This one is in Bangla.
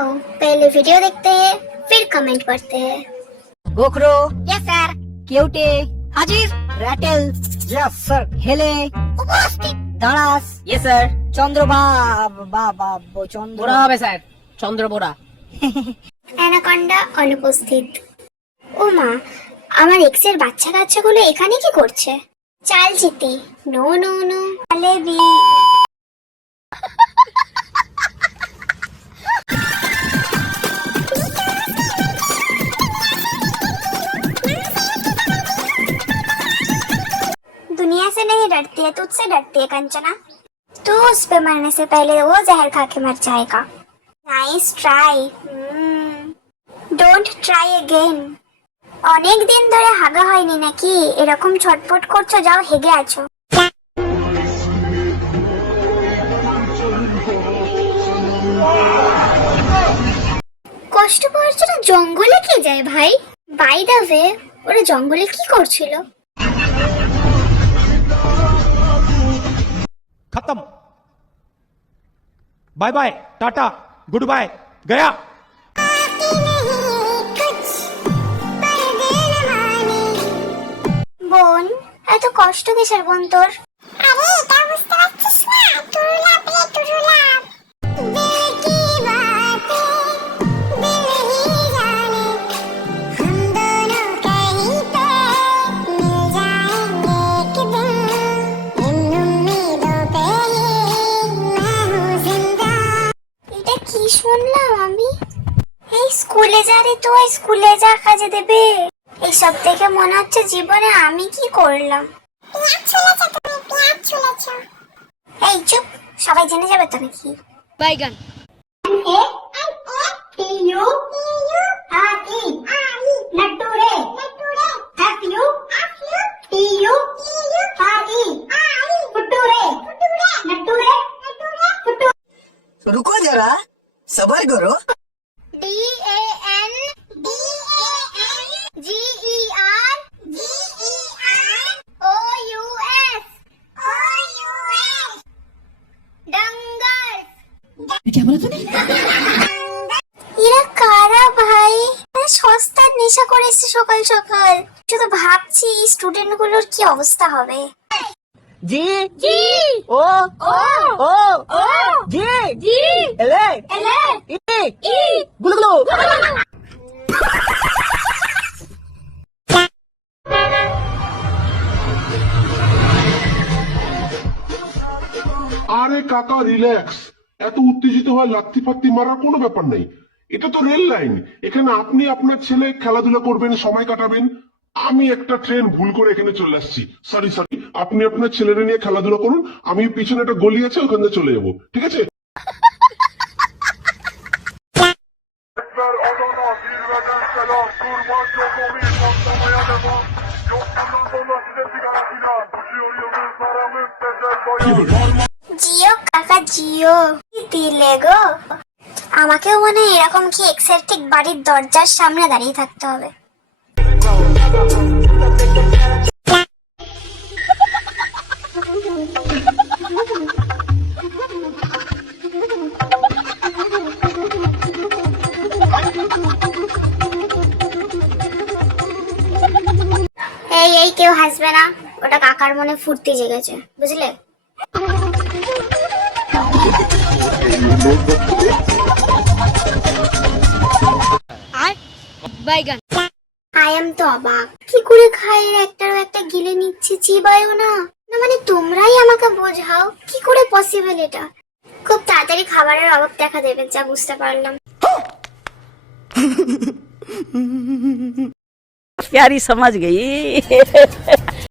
आओ पहले वीडियो देखते हैं फिर कमेंट पढ़ते हैं। গোখরো, यस सर। কেউটে, হাজির। Ratel, yes sir. হেলে, उपस्थित। দাঁড়াস। Yes sir. চন্দ্র চন্দ্র বোরা হবে স্যার, চন্দ্র বোরা। অ্যানাকন্ডা অনুপস্থিত। ও মা, আমার এক্সের বাচ্চা কাচ্চাগুলো এখানে কি করছে? চাল জিতি। নো নো নো আলেবি। दुनिया से नहीं डरती है, तुझसे डरती है कंचना। तू उस पे मरने से पहले वो जहर खा के मर जाएगा। Nice try. Don't try again. অনেক দিন ধরে হাগা হয়নি নাকি? এরকম ছটফট করছো, যাও হেগে আছো। কষ্ট পাওয়ার জন্য জঙ্গলে কে যায় ভাই? বাই দ্য ওয়ে, ওরা জঙ্গলে কি করছিল? खत्म। Bye bye, tata, goodbye, गया। বোন, এত কষ্ট কিসের বোন তোর? আরে এটা বুঝতে পারছিস না? তুরুলাপ রে তুরুলাপ। দিল কি বাতে দিল হি জানে, हम दोनों कहीं पे मिल जाएंगे एक दिन, इन उम्मीदों पे ही मैं हूँ जिंदा। এটা কি শুনলাম আমি? এই স্কুলে যা রে, তো স্কুলে যা, কাজে দেবে। এইসব দেখে মনে হচ্ছে জীবনে আমি কি করলাম। এই চুপ, সবাই জেনে যাবে তো নাকি? বাইগান। रुको जरा, सबर करो। এরা কারা ভাই? সস্তার নেশা করেছে সকাল সকাল। শুধু ভাবছি স্টুডেন্ট গুলোর কি অবস্থা হবে। জি জি, ও ও ও ও, জি জি, এলে এলে, ই ই, গুলু গুলু। আরে কাকা রিল্যাক্স, এত উত্তেজিত হয়ে লাত্তি ফাত্তি মারার কোনো ব্যাপার নেই। এটা তো রেল লাইন, এখানে আপনি আপনার ছেলে খেলাধুলা করবেন, সময় কাটাবেন। আমি একটা ট্রেন ভুল করে এখানে চলে আসছি, সরি সরি। আপনি আপনার ছেলেরা নিয়ে খেলাধুলা করুন, আমি পিছনে একটা গলি আছে ওখান থেকে চলে যাবো, ঠিক আছে? জিও কাকা জিও, কি দিলে গো। আমাকেও মনে হয় এরকম কি এক্সেন্ট্রিক বাড়ির দরজার সামনে দাঁড়িয়ে থাকতে হবে। এই এই কেউ হাসবে না, ওটা কাকার মনে ফুর্তি জেগেছে, বুঝলে? বাইগান। আই এম তো অবাক, কি করে খায় এরা একটার একটা গিলে নিচ্ছে, চিবায়ও না। না মানে তোমরাই আমাকে বোঝাও, কি করে পসিবল এটা? খুব তাড়াতাড়ি খাবারের অভাব দেখা দেবে, যা বুঝতে পারলাম। प्यारी समझ गई।